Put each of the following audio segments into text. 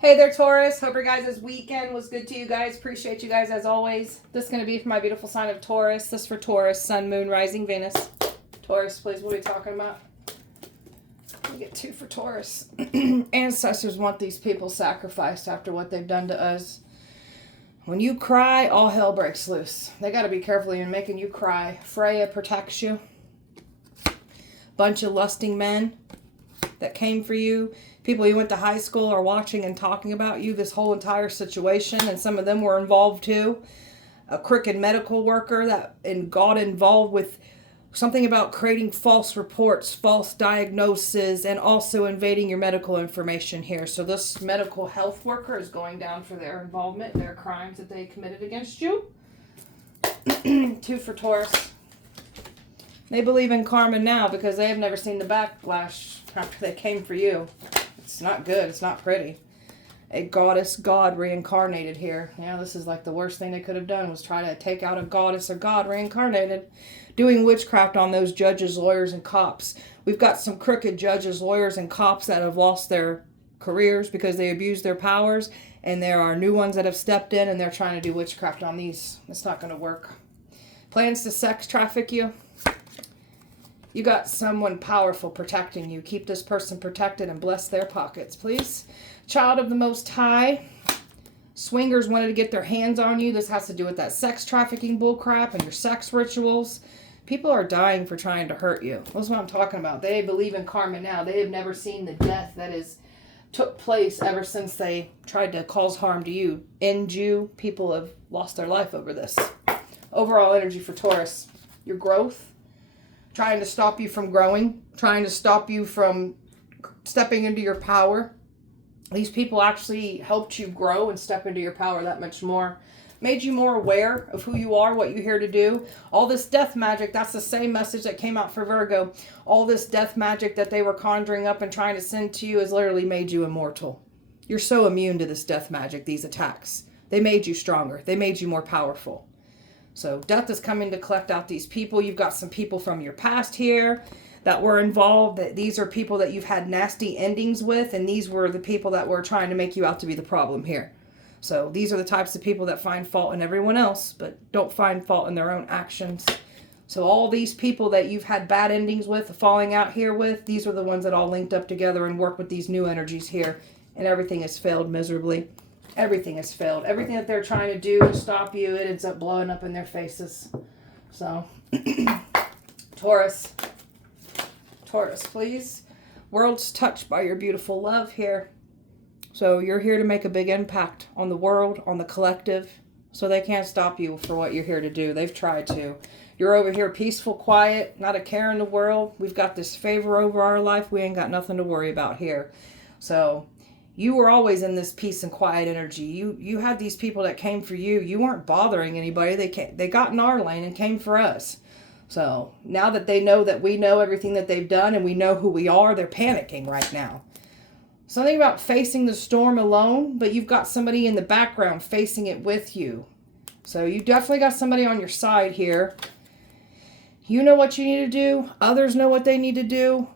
Hey there, Taurus. Hope your guys' weekend was good to you guys. Appreciate you guys as always. This is going to be for my beautiful sign of Taurus. This for Taurus, Sun, Moon, Rising, Venus. Taurus, please, what are we talking about? We get 2 for Taurus. Ancestors want these people sacrificed after what they've done to us. When you cry, all hell breaks loose. They got to be careful even making you cry. Freya protects you. Bunch of lusting men that came for you. People you went to high school are watching and talking about you, this whole entire situation, and some of them were involved too. A crooked medical worker that got involved with something about creating false reports, false diagnoses, and also invading your medical information here. So this medical health worker is going down for their involvement, their crimes that they committed against you. 2 for Taurus. They believe in karma now because they have never seen the backlash after they came for you. It's not good. It's not pretty. A goddess, god reincarnated here. Yeah, this is like the worst thing they could have done was try to take out a goddess or god reincarnated. Doing witchcraft on those judges, lawyers, and cops. We've got some crooked judges, lawyers, and cops that have lost their careers because they abused their powers. And there are new ones that have stepped in and they're trying to do witchcraft on these. It's not going to work. Plans to sex traffic you. You got someone powerful protecting you. Keep this person protected and bless their pockets, please. Child of the Most High. Swingers wanted to get their hands on you. This has to do with that sex trafficking bullcrap and your sex rituals. People are dying for trying to hurt you. That's what I'm talking about. They believe in karma now. They have never seen the death that took place ever since they tried to cause harm to you. End you. People have lost their life over this. Overall energy for Taurus. Your growth. Trying to stop you from growing, trying to stop you from stepping into your power. These people actually helped you grow and step into your power that much more. Made you more aware of who you are, what you're here to do. All this death magic, that's the same message that came out for Virgo. All this death magic that they were conjuring up and trying to send to you has literally made you immortal. You're so immune to this death magic, these attacks. They made you stronger. They made you more powerful. So death is coming to collect out these people. You've got some people from your past here that were involved. These are people that you've had nasty endings with, and these were the people that were trying to make you out to be the problem here. So these are the types of people that find fault in everyone else, but don't find fault in their own actions. So all these people that you've had bad endings with, falling out here with, these are the ones that all linked up together and work with these new energies here, and everything has failed miserably. Everything has failed. Everything that they're trying to do to stop you, it ends up blowing up in their faces. So, Taurus. Taurus, please. World's touched by your beautiful love here. So you're here to make a big impact on the world, on the collective. So they can't stop you for what you're here to do. They've tried to. You're over here peaceful, quiet, not a care in the world. We've got this favor over our life. We ain't got nothing to worry about here. So you were always in this peace and quiet energy. You had these people that came for you. You weren't bothering anybody. They got in our lane and came for us. So now that they know that we know everything that they've done and we know who we are, they're panicking right now. Something about facing the storm alone, but you've got somebody in the background facing it with you. So you definitely got somebody on your side here. You know what you need to do. Others know what they need to do.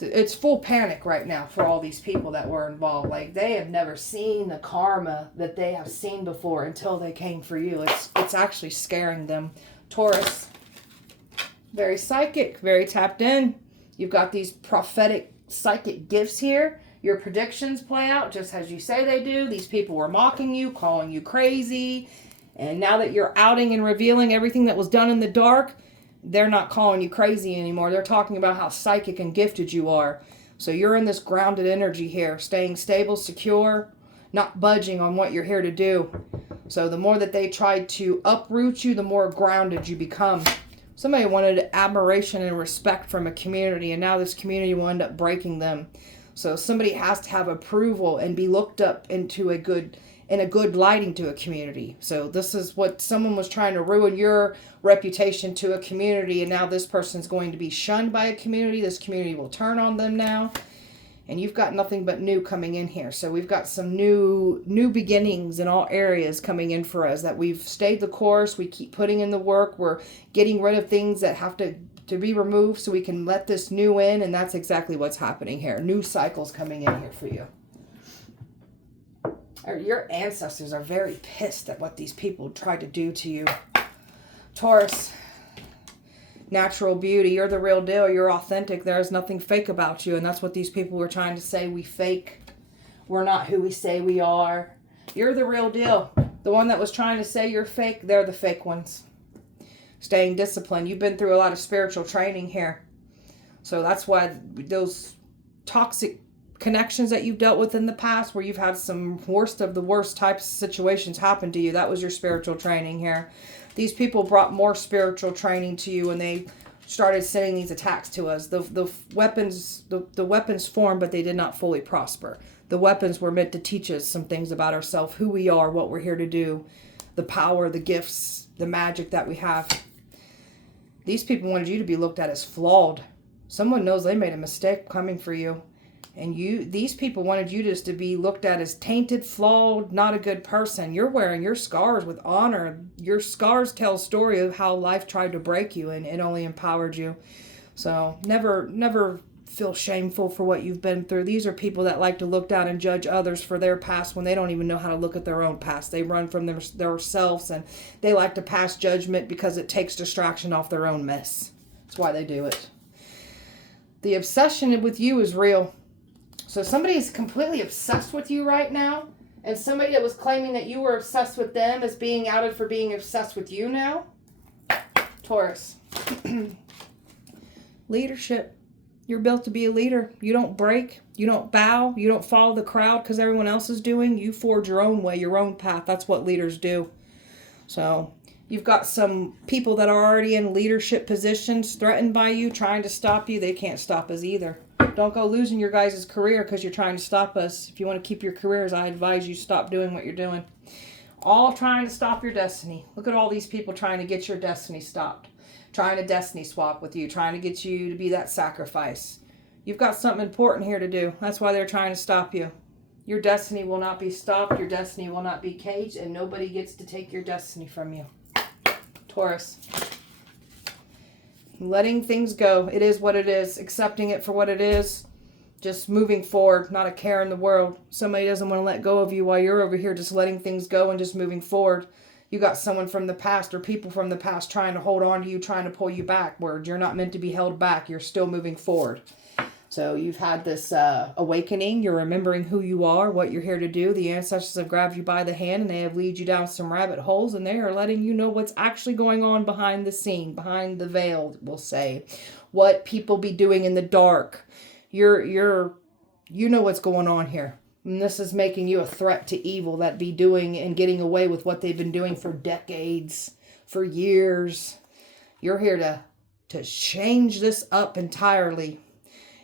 It's full panic right now for all these people that were involved. Like, they have never seen the karma that they have seen before until they came for you. It's actually scaring them. Taurus, very psychic, very tapped in. You've got these prophetic psychic gifts here. Your predictions play out just as you say they do. These people were mocking you, calling you crazy. And now that you're outing and revealing everything that was done in the dark, they're not calling you crazy anymore. They're talking about how psychic and gifted you are. So you're in this grounded energy here, staying stable, secure, not budging on what you're here to do. So the more that they tried to uproot you, the more grounded you become. Somebody wanted admiration and respect from a community, and now this community will end up breaking them. So somebody has to have approval and be looked up into a good lighting to a community. So this is what someone was trying to ruin your reputation to a community, and now this person's going to be shunned by a community. This community will turn on them now, and you've got nothing but new coming in here. So we've got some new beginnings in all areas coming in for us, that we've stayed the course. We keep putting in the work. We're getting rid of things that have to be removed so we can let this new in, and that's exactly what's happening here. New cycles coming in here for you. Or your ancestors are very pissed at what these people tried to do to you. Taurus, natural beauty. You're the real deal. You're authentic. There is nothing fake about you. And that's what these people were trying to say. We fake. We're not who we say we are. You're the real deal. The one that was trying to say you're fake, they're the fake ones. Staying disciplined. You've been through a lot of spiritual training here. So that's why those toxic connections that you've dealt with in the past, where you've had some worst of the worst types of situations happen to you, that was your spiritual training here. These people brought more spiritual training to you when they started sending these attacks to us. The weapons formed, but they did not fully prosper. The weapons were meant to teach us some things about ourselves, who we are, what we're here to do, the power, the gifts, the magic that we have. These people wanted you to be looked at as flawed. Someone knows they made a mistake coming for you. And these people wanted you just to be looked at as tainted, flawed, not a good person. You're wearing your scars with honor. Your scars tell a story of how life tried to break you, and it only empowered you. So never feel shameful for what you've been through. These are people that like to look down and judge others for their past when they don't even know how to look at their own past. They run from themselves, and they like to pass judgment because it takes distraction off their own mess. That's why they do it. The obsession with you is real. So somebody is completely obsessed with you right now, and somebody that was claiming that you were obsessed with them is being outed for being obsessed with you now. Taurus. Leadership. You're built to be a leader. You don't break. You don't bow. You don't follow the crowd because everyone else is doing. You forge your own way, your own path. That's what leaders do. So you've got some people that are already in leadership positions threatened by you, trying to stop you. They can't stop us either. Don't go losing your guys' career because you're trying to stop us. If you want to keep your careers, I advise you stop doing what you're doing. All trying to stop your destiny. Look at all these people trying to get your destiny stopped. Trying to destiny swap with you. Trying to get you to be that sacrifice. You've got something important here to do. That's why they're trying to stop you. Your destiny will not be stopped. Your destiny will not be caged. And nobody gets to take your destiny from you. Taurus. Letting things go. It is what it is. Accepting it for what it is. Just moving forward. Not a care in the world. Somebody doesn't want to let go of you while you're over here just letting things go and just moving forward. You got someone from the past or people from the past trying to hold on to you, trying to pull you backward. You're not meant to be held back. You're still moving forward. So you've had this awakening. You're remembering who you are, what you're here to do. The ancestors have grabbed you by the hand and they have lead you down some rabbit holes, and they are letting you know what's actually going on behind the scene, behind the veil, we'll say. What people be doing in the dark. You know what's going on here. And this is making you a threat to evil that be doing and getting away with what they've been doing for decades, for years. You're here to change this up entirely.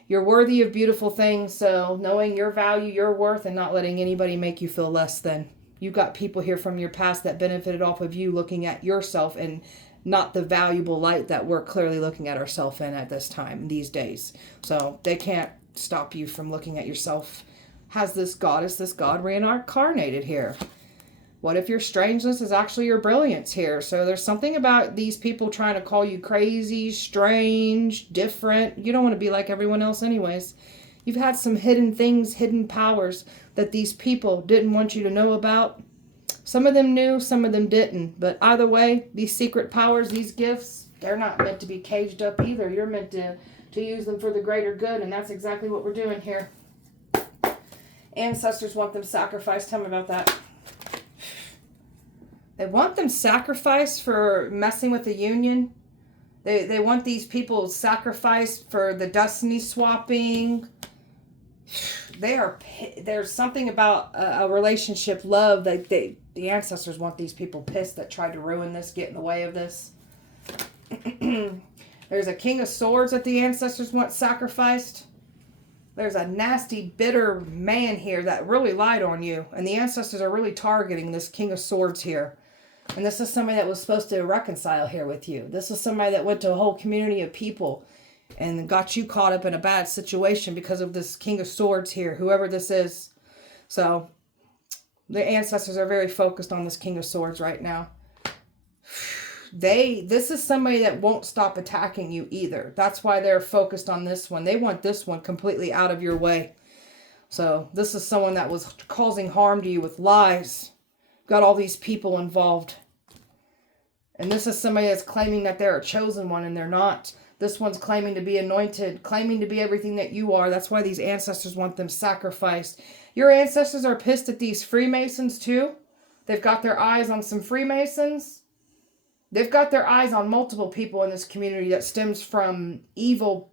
You're worthy of beautiful things, so knowing your value, your worth, and not letting anybody make you feel less than. You've got people here from your past that benefited off of you looking at yourself and not the valuable light that we're clearly looking at ourselves in at this time, these days. So they can't stop you from looking at yourself. Has this goddess, this god reincarnated here? What if your strangeness is actually your brilliance here? So there's something about these people trying to call you crazy, strange, different. You don't want to be like everyone else anyways. You've had some hidden things, hidden powers that these people didn't want you to know about. Some of them knew, some of them didn't. But either way, these secret powers, these gifts, they're not meant to be caged up either. You're meant to use them for the greater good, and that's exactly what we're doing here. Ancestors want them sacrificed. Tell me about that. They want them sacrificed for messing with the union. They want these people sacrificed for the destiny swapping. There's something about a relationship, love, that the ancestors want these people pissed that tried to ruin this, get in the way of this. There's a King of Swords that the ancestors want sacrificed. There's a nasty, bitter man here that really lied on you. And the ancestors are really targeting this King of Swords here. And this is somebody that was supposed to reconcile here with you. This is somebody that went to a whole community of people and got you caught up in a bad situation because of this King of Swords here, whoever this is. So the ancestors are very focused on this King of Swords right now. This is somebody that won't stop attacking you either. That's why they're focused on this one. They want this one completely out of your way. So this is someone that was causing harm to you with lies. Got all these people involved. And this is somebody that's claiming that they're a chosen one and they're not. This one's claiming to be anointed, claiming to be everything that you are. That's why these ancestors want them sacrificed. Your ancestors are pissed at these Freemasons too. They've got their eyes on some Freemasons. They've got their eyes on multiple people in this community that stems from evil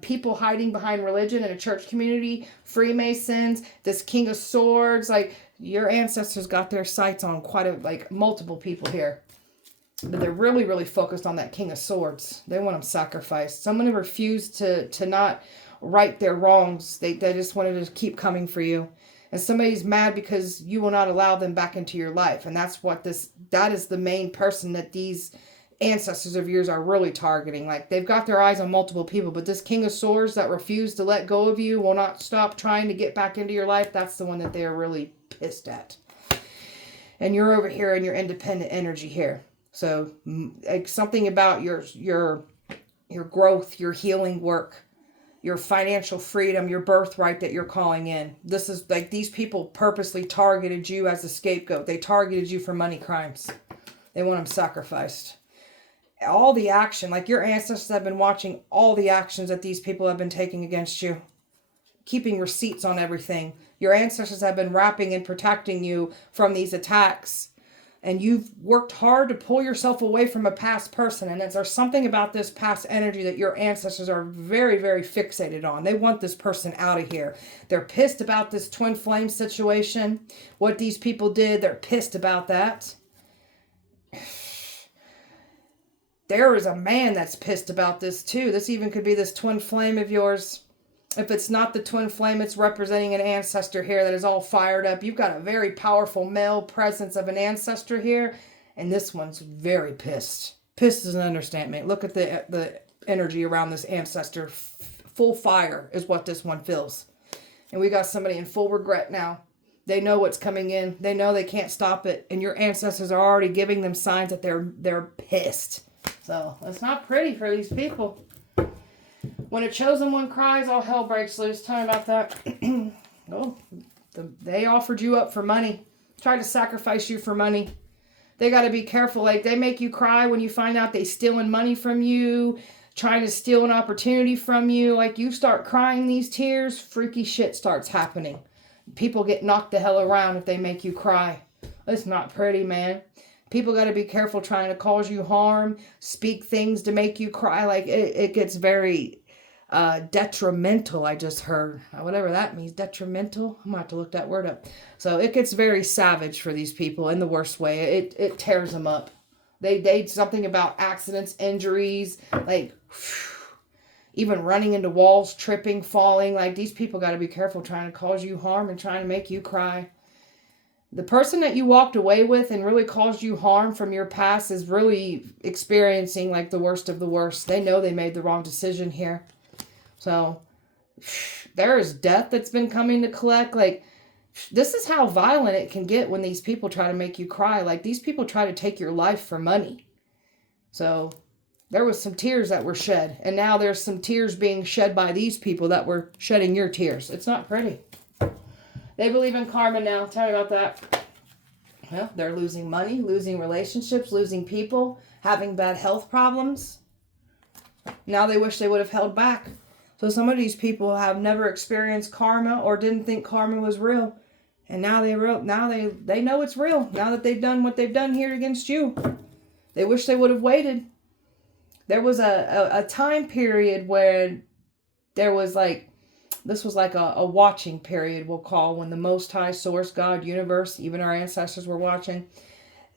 people hiding behind religion in a church community, Freemasons, this King of Swords. Like, your ancestors got their sights on multiple people here. But they're really, really focused on that King of Swords. They want them sacrificed. Someone who refused to not right their wrongs. They just wanted to keep coming for you. And somebody's mad because you will not allow them back into your life. And that is the main person that these ancestors of yours are really targeting. Like, they've got their eyes on multiple people, but this King of Swords that refused to let go of you, will not stop trying to get back into your life, that's the one that they are really pissed at. And you're over here in your independent energy here. So like, something about your growth, your healing work, your financial freedom, your birthright that you're calling in. This is like, these people purposely targeted you as a scapegoat. They targeted you for money crimes. They want them sacrificed. All the action, like, your ancestors have been watching all the actions that these people have been taking against you. Keeping receipts on everything. Your ancestors have been wrapping and protecting you from these attacks. And you've worked hard to pull yourself away from a past person. And there's something about this past energy that your ancestors are very, very fixated on. They want this person out of here. They're pissed about this twin flame situation. What these people did, they're pissed about that. There is a man that's pissed about this too. This even could be this twin flame of yours. If it's not the twin flame, it's representing an ancestor here that is all fired up. You've got a very powerful male presence of an ancestor here. And this one's very pissed. Pissed is an understatement. Look at the energy around this ancestor. Full fire is what this one feels. And we got somebody in full regret now. They know what's coming in. They know they can't stop it. And your ancestors are already giving them signs that they're pissed. So it's not pretty for these people. When a chosen one cries, all hell breaks loose. Tell me about that. They offered you up for money. Tried to sacrifice you for money. They got to be careful. Like, they make you cry when you find out they stealing money from you. Trying to steal an opportunity from you. Like, you start crying these tears, freaky shit starts happening. People get knocked the hell around if they make you cry. It's not pretty, man. People got to be careful trying to cause you harm. Speak things to make you cry. Like, it gets very... detrimental, I just heard. Whatever that means, detrimental. I'm going to have to look that word up. So it gets very savage for these people in the worst way. It tears them up. They something about accidents, injuries, like even running into walls, tripping, falling. Like, these people got to be careful trying to cause you harm and trying to make you cry. The person that you walked away with and really caused you harm from your past is really experiencing like the worst of the worst. They know they made the wrong decision here. So there is death that's been coming to collect. Like, this is how violent it can get when these people try to make you cry. Like, these people try to take your life for money. So there was some tears that were shed. And now there's some tears being shed by these people that were shedding your tears. It's not pretty. They believe in karma now. Tell me about that. Well, they're losing money, losing relationships, losing people, having bad health problems. Now they wish they would have held back. So some of these people have never experienced karma or didn't think karma was real. And now they know it's real. Now that they've done what they've done here against you. They wish they would have waited. There was a time period where there was like, this was like a watching period, we'll call, when the Most High Source, God, Universe, even our ancestors were watching.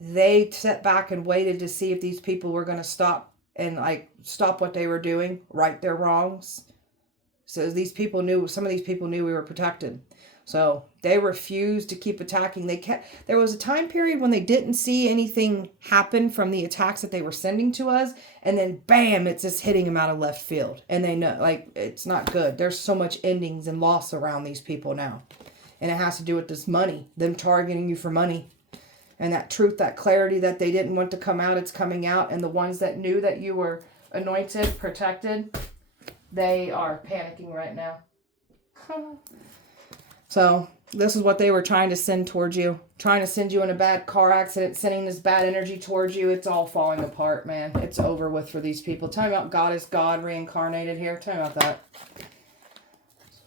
They sat back and waited to see if these people were going to stop what they were doing, right their wrongs. So some of these people knew we were protected. So they refused to keep attacking. There was a time period when they didn't see anything happen from the attacks that they were sending to us. And then bam, it's just hitting them out of left field. And they know, like, it's not good. There's so much endings and loss around these people now. And it has to do with this money, them targeting you for money. And that truth, that clarity that they didn't want to come out, it's coming out. And the ones that knew that you were anointed, protected, they are panicking right now. So this is what they were trying to send towards you. Trying to send you in a bad car accident, sending this bad energy towards you. It's all falling apart, man. It's over with for these people. Tell me about Goddess God reincarnated here. Tell me about that.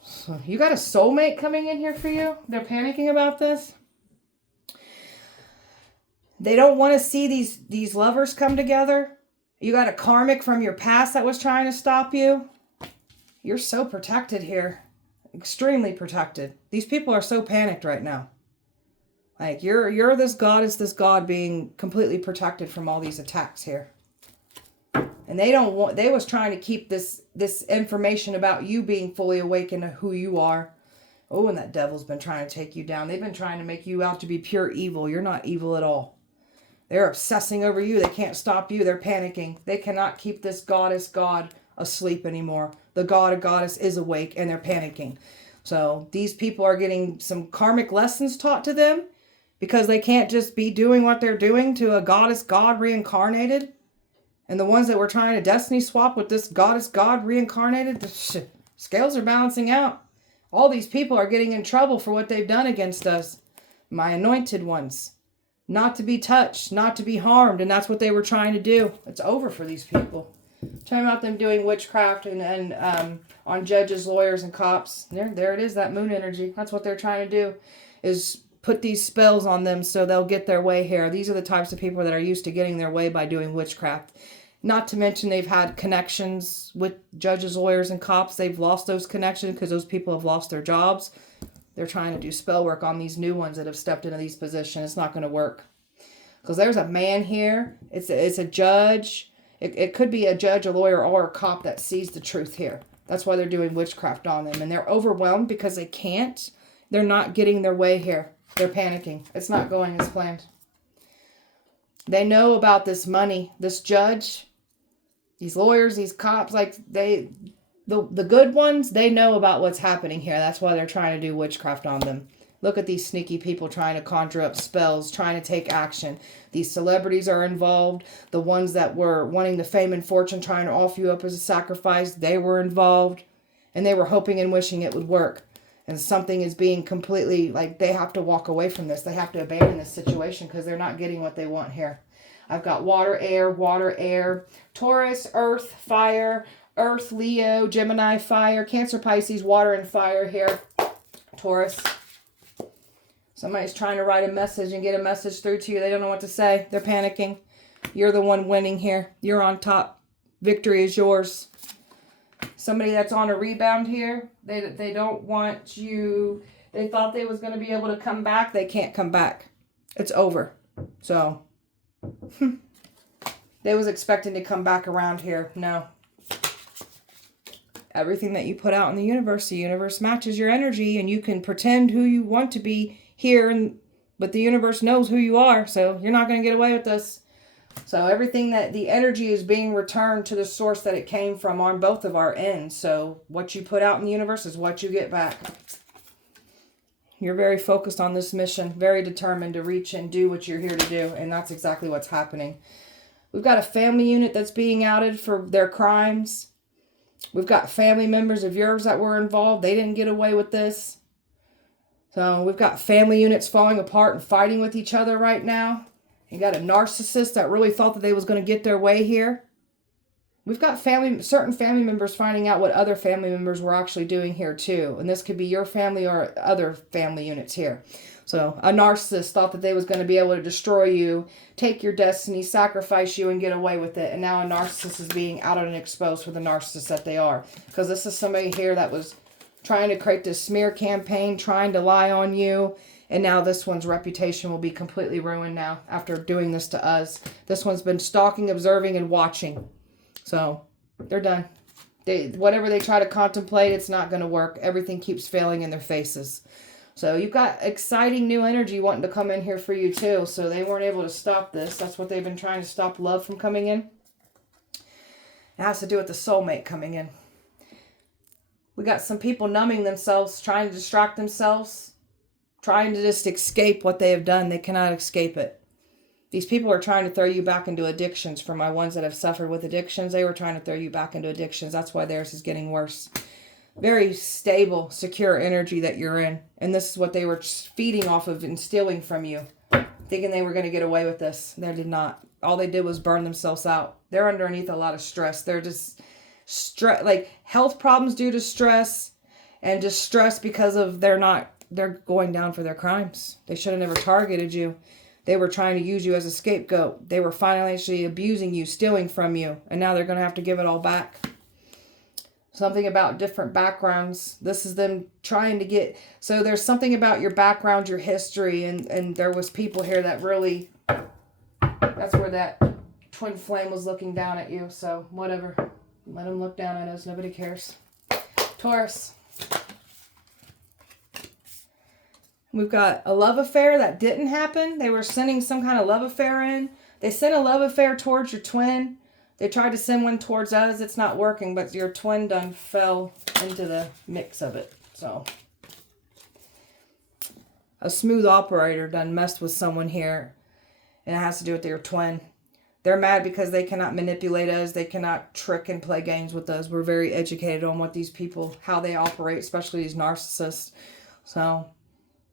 So you got a soulmate coming in here for you. They're panicking about this. They don't want to see these lovers come together. You got a karmic from your past that was trying to stop you. You're so protected here. Extremely protected. These people are so panicked right now. Like, you're this goddess, this god being completely protected from all these attacks here. And they was trying to keep this information about you being fully awakened to who you are. Oh, and that devil's been trying to take you down. They've been trying to make you out to be pure evil. You're not evil at all. They're obsessing over you. They can't stop you. They're panicking. They cannot keep this goddess god asleep anymore. The god or goddess is awake and they're panicking. So these people are getting some karmic lessons taught to them because they can't just be doing what they're doing to a goddess god reincarnated. And the ones that were trying to destiny swap with this goddess god reincarnated, the scales are balancing out. All these people are getting in trouble for what they've done against us. My anointed ones. Not to be touched, not to be harmed. And that's what they were trying to do. It's over for these people. Talking about them doing witchcraft and on judges, lawyers, and cops. There it is, that moon energy. That's what they're trying to do, is put these spells on them so they'll get their way here. These are the types of people that are used to getting their way by doing witchcraft. Not to mention they've had connections with judges, lawyers, and cops. They've lost those connections because those people have lost their jobs. They're trying to do spell work on these new ones that have stepped into these positions. It's not going to work. Because there's a man here. It's a judge. It could be a judge, a lawyer, or a cop that sees the truth here. That's why they're doing witchcraft on them. And they're overwhelmed because they can't. They're not getting their way here. They're panicking. It's not going as planned. They know about this money. This judge, these lawyers, these cops, like the good ones, they know about what's happening here. That's why they're trying to do witchcraft on them. Look at these sneaky people trying to conjure up spells, trying to take action. These celebrities are involved. The ones that were wanting the fame and fortune, trying to offer you up as a sacrifice, they were involved. And they were hoping and wishing it would work. And something is being completely, like, they have to walk away from this. They have to abandon this situation because they're not getting what they want here. I've got water, air, Taurus, earth, fire, earth, Leo, Gemini, fire, Cancer, Pisces, water, and fire here. Taurus. Somebody's trying to write a message and get a message through to you. They don't know what to say. They're panicking. You're the one winning here. You're on top. Victory is yours. Somebody that's on a rebound here. They don't want you. They thought they was going to be able to come back. They can't come back. It's over. So, they was expecting to come back around here. No. Everything that you put out in the universe matches your energy, and you can pretend who you want to be here, but the universe knows who you are, so you're not going to get away with this. So everything that the energy is being returned to the source that it came from on both of our ends. So what you put out in the universe is what you get back. You're very focused on this mission, very determined to reach and do what you're here to do, and that's exactly what's happening. We've got a family unit that's being outed for their crimes. We've got family members of yours that were involved. They didn't get away with this. So we've got family units falling apart and fighting with each other right now. You got a narcissist that really thought that they was going to get their way here. We've got certain family members finding out what other family members were actually doing here too. And this could be your family or other family units here. So a narcissist thought that they was going to be able to destroy you, take your destiny, sacrifice you, and get away with it. And now a narcissist is being outed and exposed for the narcissist that they are. Because this is somebody here that was trying to create this smear campaign, trying to lie on you. And now this one's reputation will be completely ruined now after doing this to us. This one's been stalking, observing, and watching. So they're done. Whatever they try to contemplate, it's not going to work. Everything keeps failing in their faces. So you've got exciting new energy wanting to come in here for you too. So they weren't able to stop this. That's what they've been trying to stop love from coming in. It has to do with the soulmate coming in. We got some people numbing themselves, trying to distract themselves, trying to just escape what they have done. They cannot escape it. These people are trying to throw you back into addictions. For my ones that have suffered with addictions, they were trying to throw you back into addictions. That's why theirs is getting worse. very stable, secure energy that you're in. And this is what they were feeding off of and stealing from you. Thinking they were going to get away with this. They did not. All they did was burn themselves out. They're underneath a lot of stress. They're just like health problems due to stress, and just stress because of they're going down for their crimes. They should have never targeted you. They were trying to use you as a scapegoat. They were financially abusing you, stealing from you, and now they're going to have to give it all back. Something about different backgrounds. This is them trying to get... So there's something about your background, your history, and there was people here that really... That's where that twin flame was looking down at you. So whatever. Let them look down at us. Nobody cares. Taurus. We've got a love affair that didn't happen. They were sending some kind of love affair in. They sent a love affair towards your twin. They tried to send one towards us. It's not working, but your twin done fell into the mix of it. So, a smooth operator done messed with someone here, and it has to do with your twin. They're mad because they cannot manipulate us. They cannot trick and play games with us. We're very educated on what these people, how they operate, especially these narcissists. So,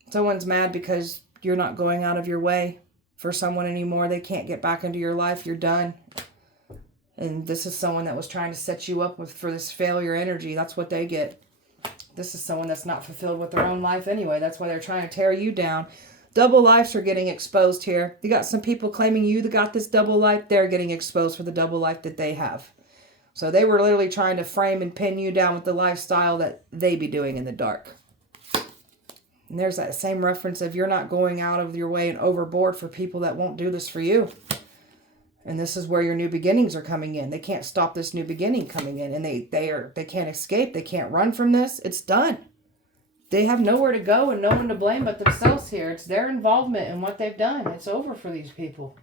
someone's mad because you're not going out of your way for someone anymore. They can't get back into your life. You're done. And this is someone that was trying to set you up for this failure energy. That's what they get. This is someone that's not fulfilled with their own life anyway. That's why they're trying to tear you down. Double lives are getting exposed here. You got some people claiming you that got this double life. They're getting exposed for the double life that they have. So they were literally trying to frame and pin you down with the lifestyle that they be doing in the dark. And there's that same reference of you're not going out of your way and overboard for people that won't do this for you. And this is where your new beginnings are coming in. They can't stop this new beginning coming in. And they can't escape. They can't run from this. It's done. They have nowhere to go and no one to blame but themselves here. It's their involvement in what they've done. It's over for these people.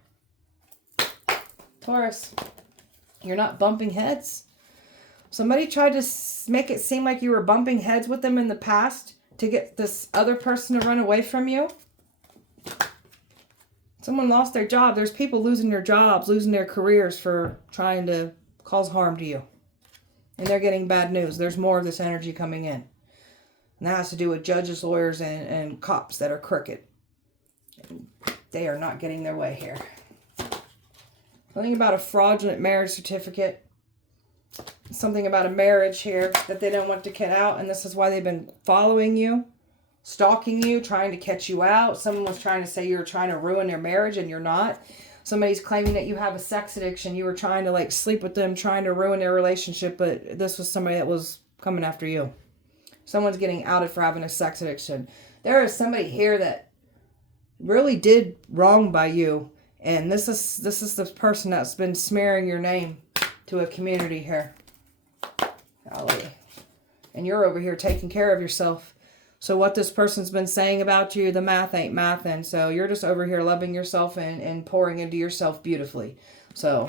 Taurus, you're not bumping heads. Somebody tried to make it seem like you were bumping heads with them in the past to get this other person to run away from you. Someone lost their job. There's people losing their jobs, losing their careers for trying to cause harm to you. And they're getting bad news. There's more of this energy coming in. And that has to do with judges, lawyers, and cops that are crooked. And they are not getting their way here. Something about a fraudulent marriage certificate. Something about a marriage here that they don't want to get out. And this is why they've been following you, stalking you, trying to catch you out. Someone was trying to say you were trying to ruin their marriage and you're not. Somebody's claiming that you have a sex addiction. You were trying to like sleep with them, trying to ruin their relationship. But this was somebody that was coming after you. Someone's getting outed for having a sex addiction. There is somebody here that really did wrong by you. And this is the person that's been smearing your name to a community here. Golly. And you're over here taking care of yourself. So what this person's been saying about you, the math ain't mathin'. So you're just over here loving yourself and pouring into yourself beautifully. So,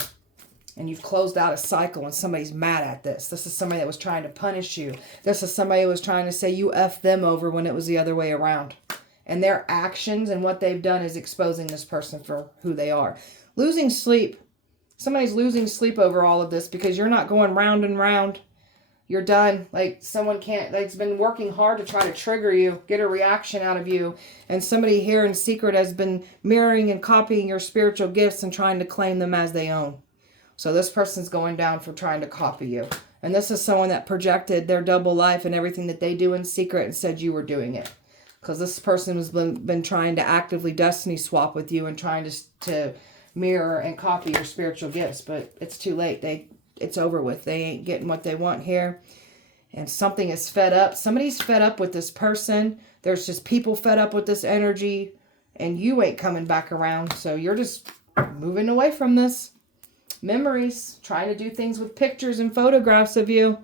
and you've closed out a cycle and somebody's mad at this. This is somebody that was trying to punish you. This is somebody who was trying to say you effed them over when it was the other way around. And their actions and what they've done is exposing this person for who they are. Losing sleep. Somebody's losing sleep over all of this because you're not going round and round. You're done. Like someone can't, like's been working hard to try to trigger you, get a reaction out of you. And somebody here in secret has been mirroring and copying your spiritual gifts and trying to claim them as they own. So this person's going down for trying to copy you. And this is someone that projected their double life and everything that they do in secret and said you were doing it. Because this person has been trying to actively destiny swap with you and trying to mirror and copy your spiritual gifts. But it's too late. It's over with. They ain't getting what they want here. And something is fed up. Somebody's fed up with this person. There's just people fed up with this energy. And you ain't coming back around. So you're just moving away from this. Memories. Trying to do things with pictures and photographs of you.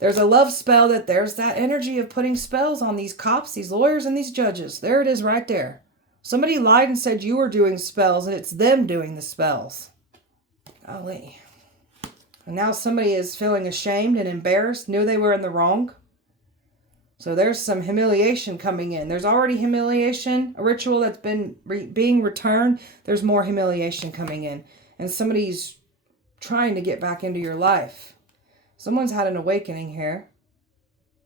There's a love spell that there's that energy of putting spells on these cops, these lawyers, and these judges. There it is right there. Somebody lied and said you were doing spells and it's them doing the spells. Golly. And now somebody is feeling ashamed and embarrassed, knew they were in the wrong. So there's some humiliation coming in. There's already humiliation, a ritual that's been being returned. There's more humiliation coming in. And somebody's trying to get back into your life. Someone's had an awakening here.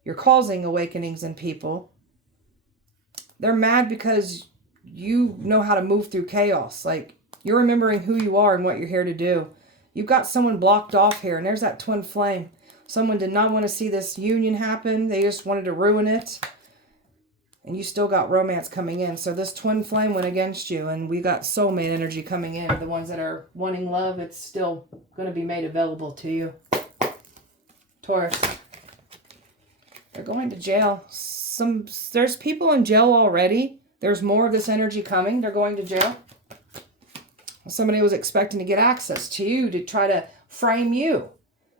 You're causing awakenings in people. They're mad because you know how to move through chaos. Like, you're remembering who you are and what you're here to do. You've got someone blocked off here, and there's that twin flame. Someone did not want to see this union happen. They just wanted to ruin it. And you still got romance coming in. So this twin flame went against you, and we got soulmate energy coming in. The ones that are wanting love, it's still going to be made available to you. Taurus. They're going to jail. There's people in jail already. There's more of this energy coming. They're going to jail. Somebody was expecting to get access to you to try to frame you.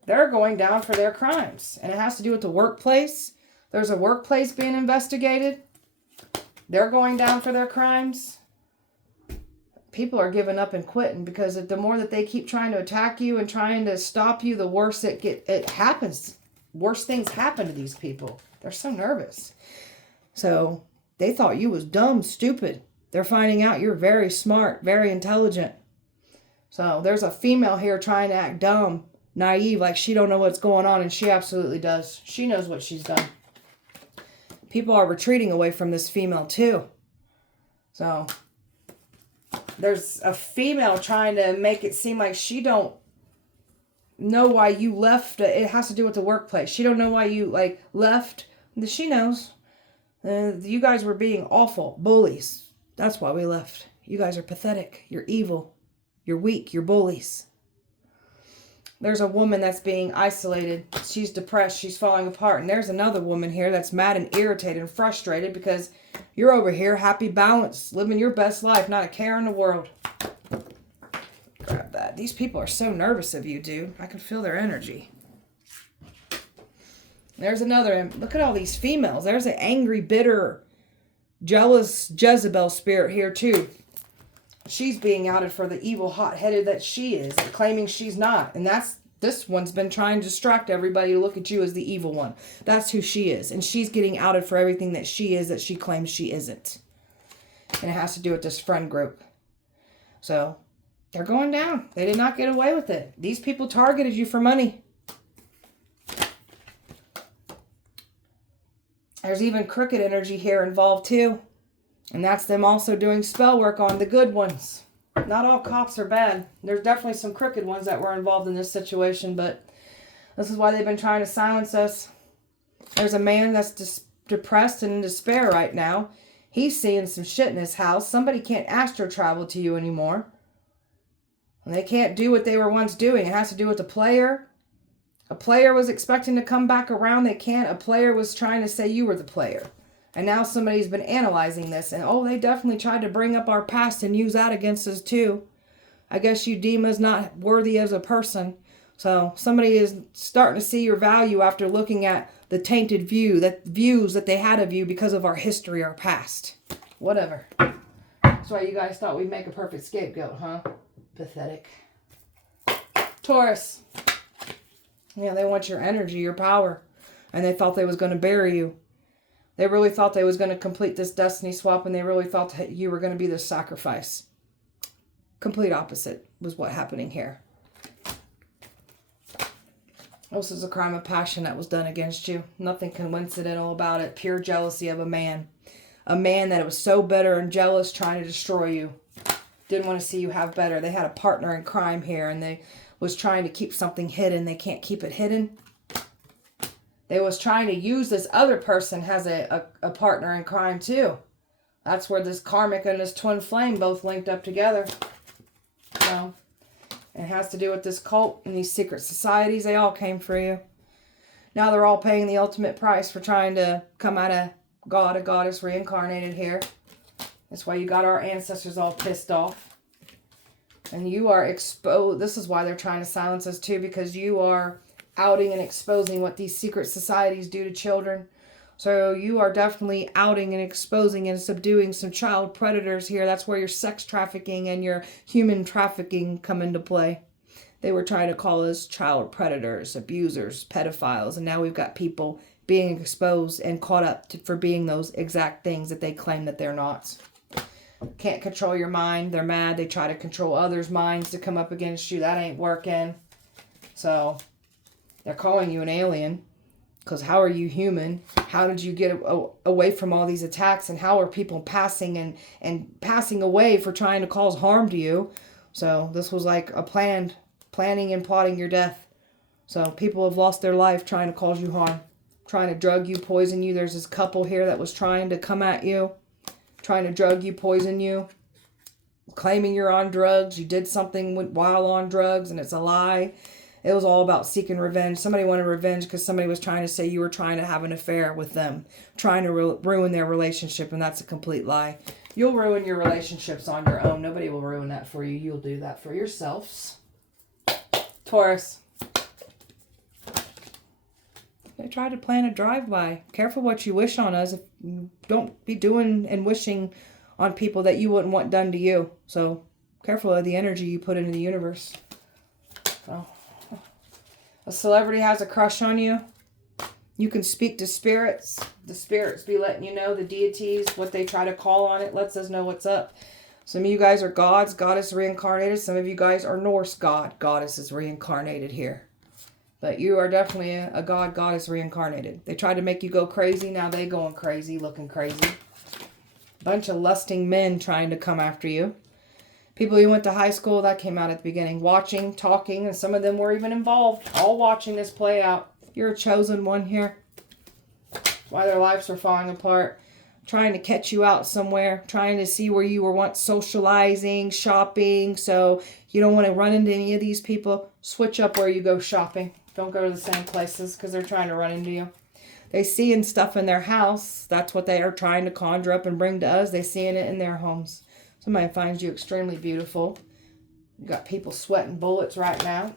They're going down for their crimes. And it has to do with the workplace. There's a workplace being investigated. They're going down for their crimes. People are giving up and quitting because the more that they keep trying to attack you and trying to stop you, the worse it happens. Worse things happen to these people. They're so nervous. So they thought you was dumb, stupid. They're finding out you're very smart, very intelligent. So there's a female here trying to act dumb, naive, like she don't know what's going on, and she absolutely does. She knows what she's done. People are retreating away from this female too. So there's a female trying to make it seem like she don't know why you left. It has to do with the workplace. She don't know why you left. She knows. You guys were being awful. Bullies. That's why we left. You guys are pathetic. You're evil. You're weak. You're bullies. There's a woman that's being isolated. She's depressed. She's falling apart. And there's another woman here that's mad and irritated and frustrated because you're over here happy, balanced, living your best life, not a care in the world. Grab that. These people are so nervous of you, dude. I can feel their energy. There's another. Look at all these females. There's an angry, bitter, jealous Jezebel spirit here too. She's being outed for the evil, hot-headed that she is, claiming she's not. And this one's been trying to distract everybody to look at you as the evil one. That's who she is. And she's getting outed for everything that she is that she claims she isn't. And it has to do with this friend group. So they're going down. They did not get away with it. These people targeted you for money. There's even crooked energy here involved too. And that's them also doing spell work on the good ones. Not all cops are bad. There's definitely some crooked ones that were involved in this situation, but this is why they've been trying to silence us. There's a man that's depressed and in despair right now. He's seeing some shit in his house. Somebody can't astral travel to you anymore. And they can't do what they were once doing. It has to do with the player. A player was expecting to come back around. They can't. A player was trying to say you were the player. And now somebody's been analyzing this. And, oh, they definitely tried to bring up our past and use that against us, too. I guess you deem us not worthy as a person. So somebody is starting to see your value after looking at the tainted views that they had of you because of our history, our past. Whatever. That's why you guys thought we'd make a perfect scapegoat, huh? Pathetic. Taurus. Yeah, they want your energy, your power. And they thought they was going to bury you. They really thought they was going to complete this destiny swap, and they really thought that you were going to be the sacrifice. Complete opposite was what happening here. This is a crime of passion that was done against you. Nothing coincidental about it. Pure jealousy of a man. A man that was so bitter and jealous trying to destroy you. Didn't want to see you have better. They had a partner in crime here, and they was trying to keep something hidden. They can't keep it hidden. They was trying to use this other person as a partner in crime too. That's where this karmic and this twin flame both linked up together. So, it has to do with this cult and these secret societies. They all came for you. Now they're all paying the ultimate price for trying to come out of God, a goddess reincarnated here. That's why you got our ancestors all pissed off. And you are exposed. This is why they're trying to silence us too, because you are outing and exposing what these secret societies do to children. So you are definitely outing and exposing and subduing some child predators here. That's where your sex trafficking and your human trafficking come into play. They were trying to call us child predators, abusers, pedophiles, and now we've got people being exposed and caught up for being those exact things that they claim that they're not. Can't control your mind. They're mad. They try to control others' minds to come up against you. That ain't working. So They're calling you an alien. Because how are you human? How did you get away from all these attacks? And how are people passing and passing away for trying to cause harm to you? So this was like a planning and plotting your death. So people have lost their life trying to cause you harm. Trying to drug you, poison you. There's this couple here that was trying to come at you. Trying to drug you, poison you. Claiming you're on drugs. You did something while on drugs and it's a lie. It was all about seeking revenge. Somebody wanted revenge because somebody was trying to say you were trying to have an affair with them. Trying to ruin their relationship, and that's a complete lie. You'll ruin your relationships on your own. Nobody will ruin that for you. You'll do that for yourselves. Taurus. They tried to plan a drive-by. Careful what you wish on us. Don't be doing and wishing on people that you wouldn't want done to you. So careful of the energy you put into the universe. Oh. A celebrity has a crush on you. You can speak to spirits. The spirits be letting you know, the deities, what they try to call on it, lets us know what's up. Some of you guys are gods, goddess reincarnated. Some of you guys are Norse god, goddess is reincarnated here. But you are definitely a god, goddess reincarnated. They tried to make you go crazy. Now they going crazy, looking crazy. Bunch of lusting men trying to come after you. People you went to high school, that came out at the beginning. Watching, talking, and some of them were even involved. All watching this play out. You're a chosen one here. Why their lives were falling apart. Trying to catch you out somewhere. Trying to see where you were once socializing, shopping. So you don't want to run into any of these people. Switch up where you go shopping. Don't go to the same places because they're trying to run into you. They seeing stuff in their house. That's what they are trying to conjure up and bring to us. They seeing it in their homes. Somebody finds you extremely beautiful. You got people sweating bullets right now.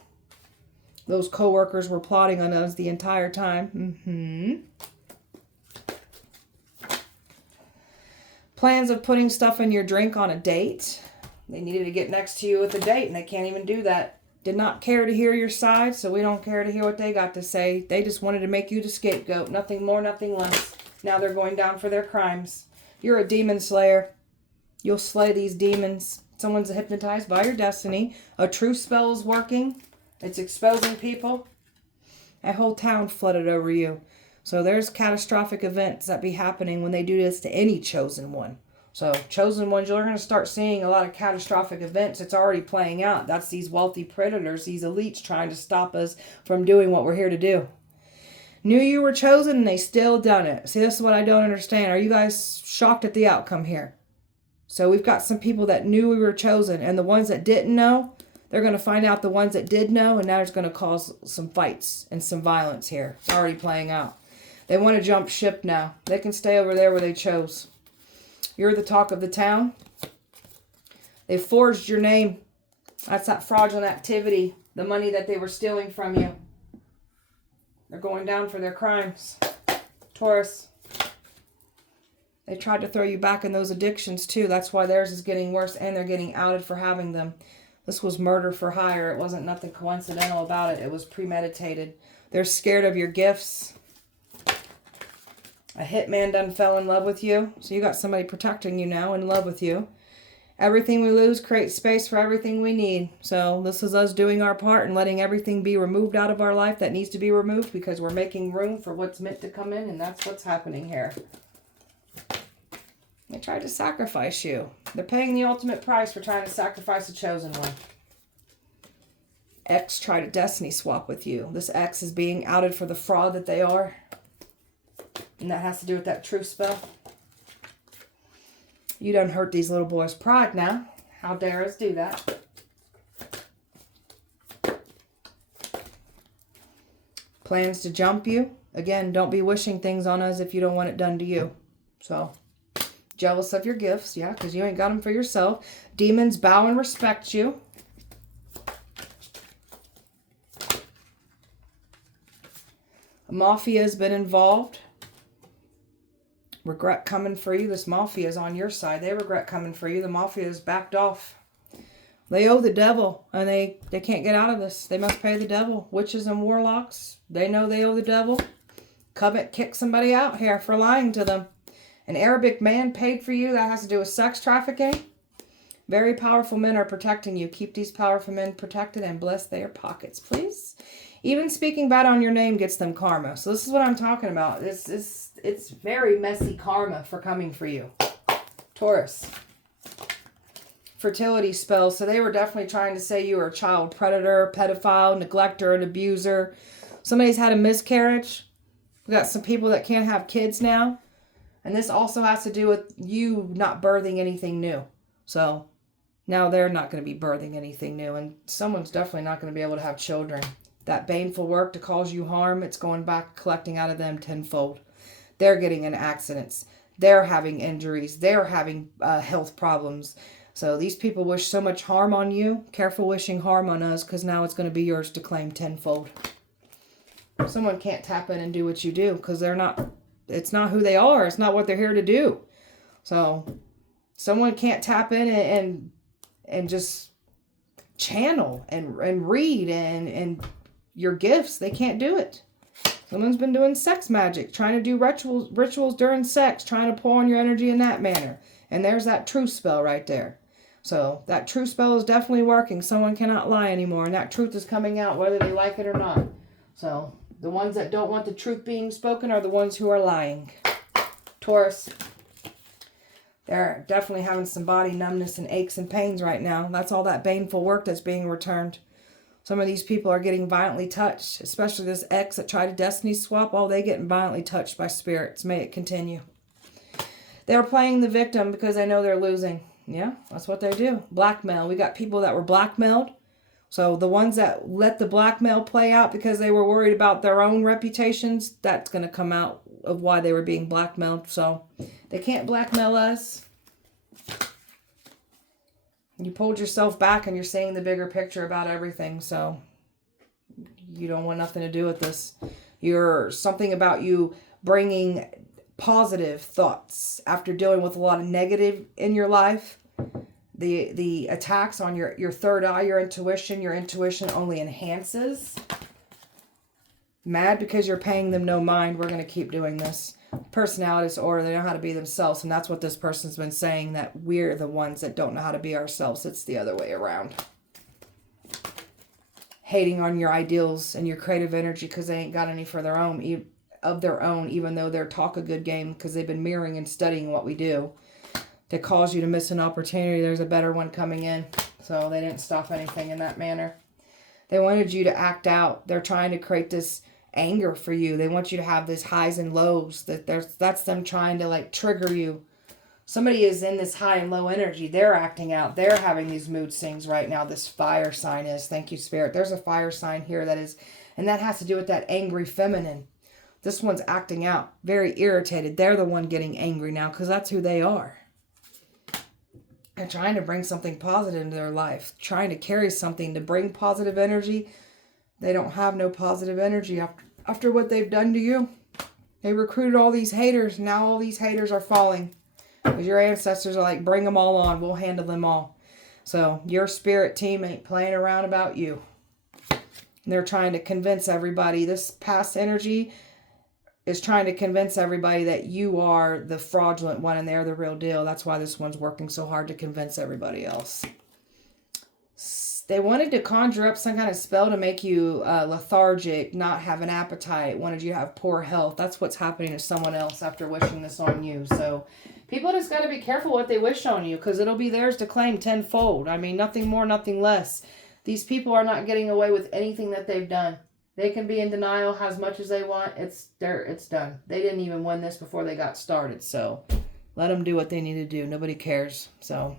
Those coworkers were plotting on us the entire time. Plans of putting stuff in your drink on a date. They needed to get next to you with a date, and they can't even do that. Did not care to hear your side, so we don't care to hear what they got to say. They just wanted to make you the scapegoat. Nothing more, nothing less. Now they're going down for their crimes. You're a demon slayer. You'll slay these demons. Someone's hypnotized by your destiny. A true spell is working. It's exposing people. A whole town flooded over you. So there's catastrophic events that be happening when they do this to any chosen one. So chosen ones, you're going to start seeing a lot of catastrophic events. It's already playing out. That's these wealthy predators, these elites trying to stop us from doing what we're here to do. Knew you were chosen and they still done it. See, this is what I don't understand. Are you guys shocked at the outcome here? So we've got some people that knew we were chosen, and the ones that didn't know, they're going to find out the ones that did know, and now it's going to cause some fights and some violence here. It's already playing out. They want to jump ship now. They can stay over there where they chose. You're the talk of the town. They forged your name. That's that fraudulent activity, the money that they were stealing from you. They're going down for their crimes. Taurus. They tried to throw you back in those addictions too. That's why theirs is getting worse and they're getting outed for having them. This was murder for hire. It wasn't nothing coincidental about it. It was premeditated. They're scared of your gifts. A hitman done fell in love with you. So you got somebody protecting you now, in love with you. Everything we lose creates space for everything we need. So this is us doing our part and letting everything be removed out of our life that needs to be removed because we're making room for what's meant to come in, and that's what's happening here. They tried to sacrifice you. They're paying the ultimate price for trying to sacrifice a chosen one. Ex tried to destiny swap with you. This ex is being outed for the fraud that they are. And that has to do with that truth spell. You done hurt these little boys' pride now. How dare us do that? Plans to jump you. Again, don't be wishing things on us if you don't want it done to you. So, jealous of your gifts, yeah, because you ain't got them for yourself. Demons bow and respect you. A mafia has been involved. Regret coming for you. This mafia is on your side. They regret coming for you. The mafia is backed off. They owe the devil, and they can't get out of this. They must pay the devil. Witches and warlocks, they know they owe the devil. Covenant kicked somebody out here for lying to them. An Arabic man paid for you. That has to do with sex trafficking. Very powerful men are protecting you. Keep these powerful men protected and bless their pockets, please. Even speaking bad on your name gets them karma. So this is what I'm talking about. It's very messy karma for coming for you. Taurus. Fertility spells. So they were definitely trying to say you were a child predator, pedophile, neglector, and abuser. Somebody's had a miscarriage. We got some people that can't have kids now. And this also has to do with you not birthing anything new. So now they're not going to be birthing anything new. And someone's definitely not going to be able to have children. That baneful work to cause you harm, it's going back, collecting out of them tenfold. They're getting in accidents. They're having injuries. They're having health problems. So these people wish so much harm on you. Careful wishing harm on us, because now it's going to be yours to claim tenfold. Someone can't tap in and do what you do because they're not, it's not who they are. It's not what they're here to do. So someone can't tap in and just channel and read and your gifts. They can't do it. Someone's been doing sex magic, trying to do rituals during sex, trying to pull on your energy in that manner. And there's that truth spell right there. So that truth spell is definitely working. Someone cannot lie anymore. And that truth is coming out whether they like it or not. So the ones that don't want the truth being spoken are the ones who are lying. Taurus. They're definitely having some body numbness and aches and pains right now. That's all that baneful work that's being returned. Some of these people are getting violently touched, especially this ex that tried to destiny swap. Oh, they getting violently touched by spirits. May it continue. They're playing the victim because they know they're losing. Yeah, that's what they do. Blackmail. We got people that were blackmailed. So the ones that let the blackmail play out because they were worried about their own reputations, that's going to come out of why they were being blackmailed. So they can't blackmail us. You pulled yourself back and you're seeing the bigger picture about everything. So you don't want nothing to do with this. You're something about you bringing positive thoughts after dealing with a lot of negative in your life. The attacks on your third eye, your intuition only enhances. Mad because you're paying them no mind. We're going to keep doing this. Personality disorder, they know how to be themselves. And that's what this person's been saying, that we're the ones that don't know how to be ourselves. It's the other way around. Hating on your ideals and your creative energy because they ain't got any for their own, of their own, even though they're talk a good game because they've been mirroring and studying what we do. To cause you to miss an opportunity, there's a better one coming in. So they didn't stop anything in that manner. They wanted you to act out. They're trying to create this anger for you. They want you to have this highs and lows. That's them trying to like trigger you. Somebody is in this high and low energy. They're acting out. They're having these mood swings right now. This fire sign is. Thank you, Spirit. There's a fire sign here that is, and that has to do with that angry feminine. This one's acting out. Very irritated. They're the one getting angry now because that's who they are. They're trying to bring something positive into their life. Trying to carry something to bring positive energy. They don't have no positive energy after what they've done to you. They recruited all these haters. Now all these haters are falling. Because your ancestors are like, bring them all on. We'll handle them all. So your spirit team ain't playing around about you. And they're trying to convince everybody. This past energy is trying to convince everybody that you are the fraudulent one and they're the real deal. That's why this one's working so hard to convince everybody else. They wanted to conjure up some kind of spell to make you lethargic, not have an appetite, wanted you to have poor health. That's what's happening to someone else after wishing this on you. So people just got to be careful what they wish on you because it'll be theirs to claim tenfold. I mean, nothing more, nothing less. These people are not getting away with anything that they've done. They can be in denial as much as they want. It's done. They didn't even win this before they got started. So let them do what they need to do. Nobody cares. So,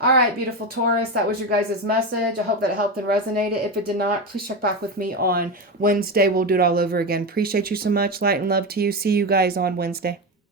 all right, beautiful Taurus. That was your guys' message. I hope that it helped and resonated. If it did not, please check back with me on Wednesday. We'll do it all over again. Appreciate you so much. Light and love to you. See you guys on Wednesday.